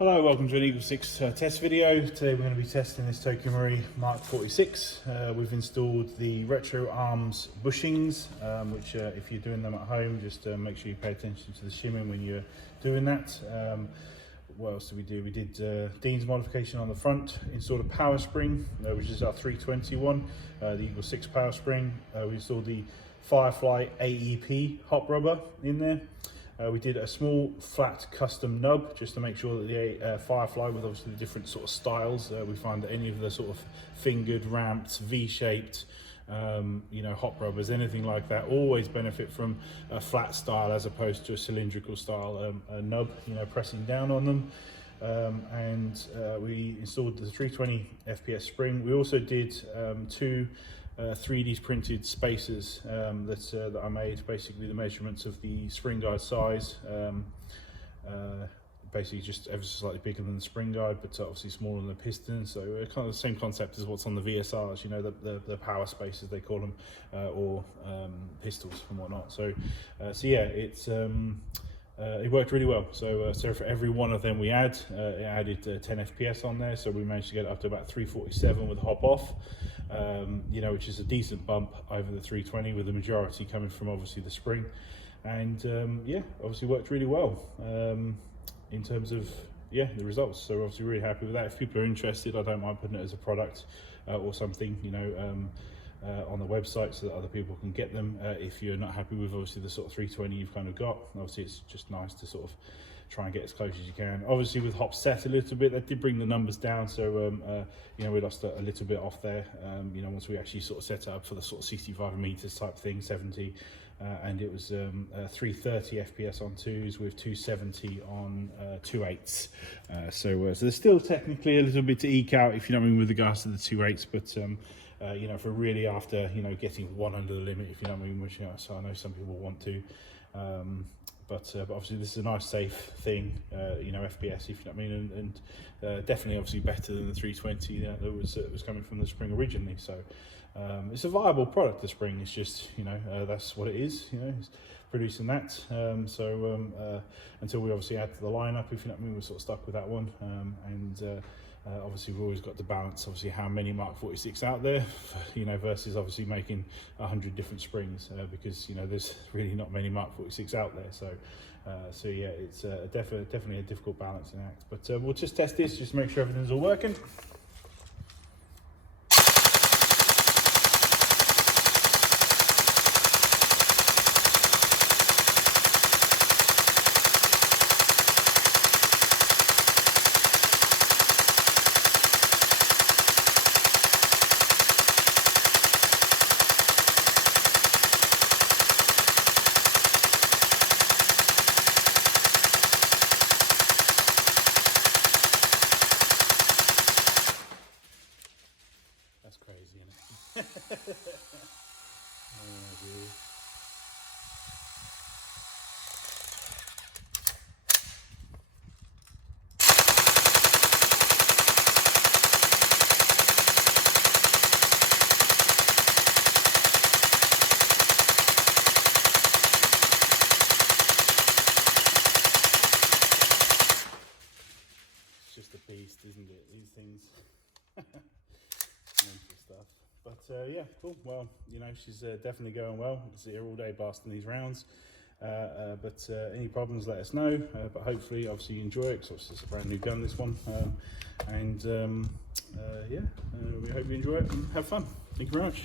Hello, welcome to an EagleSix test video. Today we're going to be testing this Tokyo Marine Mark 46. We've installed the retro arms bushings, which if you're doing them at home, just make sure you pay attention to the shimming when you're doing that. What else did we do? We did Dean's modification on the front, installed a power spring, which is our 321, the EagleSix power spring. We installed the Firefly AEP hop rubber in there. We did a small flat custom nub just to make sure that the Firefly, with obviously the different sort of styles, we find that any of the sort of fingered, ramped, V-shaped, hop rubbers, anything like that, always benefit from a flat style as opposed to a cylindrical style nub, pressing down on them. We installed the 320 FPS spring. We also did two 3D printed spacers that I made, basically the measurements of the spring guide size, basically just ever so slightly bigger than the spring guide, but obviously smaller than the piston. So kind of the same concept as what's on the VSRs, the power spacers they call them, or pistols and whatnot. So yeah, it worked really well. So for every one of them we it added 10 FPS on there, so we managed to get it up to about 347 with hop off, which is a decent bump over the 320, with the majority coming from obviously the spring. And yeah, obviously worked really well in terms of the results. So we're obviously really happy with that. If people are interested, I don't mind putting it as a product or something, on the website, so that other people can get them. If you're not happy with obviously the sort of 320 you've kind of got, obviously it's just nice to sort of try and get as close as you can. Obviously with hop set a little bit, that did bring the numbers down, so we lost a little bit off there, once we actually sort of set it up for the sort of 65 meters type thing, 70, and it was 330 FPS on 2s with 270 on 2.8s. So there's still technically a little bit to eke out, if you know what I mean, with regards to the 2.8s, but for really after, getting one under the limit, if you know what I mean, which, so I know some people want to, but obviously this is a nice safe thing, FPS, if you know what I mean, and definitely obviously better than the 320 that was coming from the spring originally. So it's a viable product, the spring. It's just, that's what it is, it's producing that. Until we obviously add to the lineup, if you know what I mean, we're sort of stuck with that one. Obviously we've always got to balance obviously how many Mark 46 out there, versus obviously making 100 different springs, because there's really not many Mark 46 out there. So yeah, it's definitely a difficult balancing act, but we'll just test this just to make sure everything's all working. That's crazy, isn't it? Oh, dear. It's just a beast, isn't it? These things. Mental stuff. But yeah, cool. Well, she's definitely going well. You can see her all day blasting these rounds. But any problems, let us know. But hopefully, obviously, you enjoy it, because it's a brand new gun, this one. We hope you enjoy it and have fun. Thank you very much.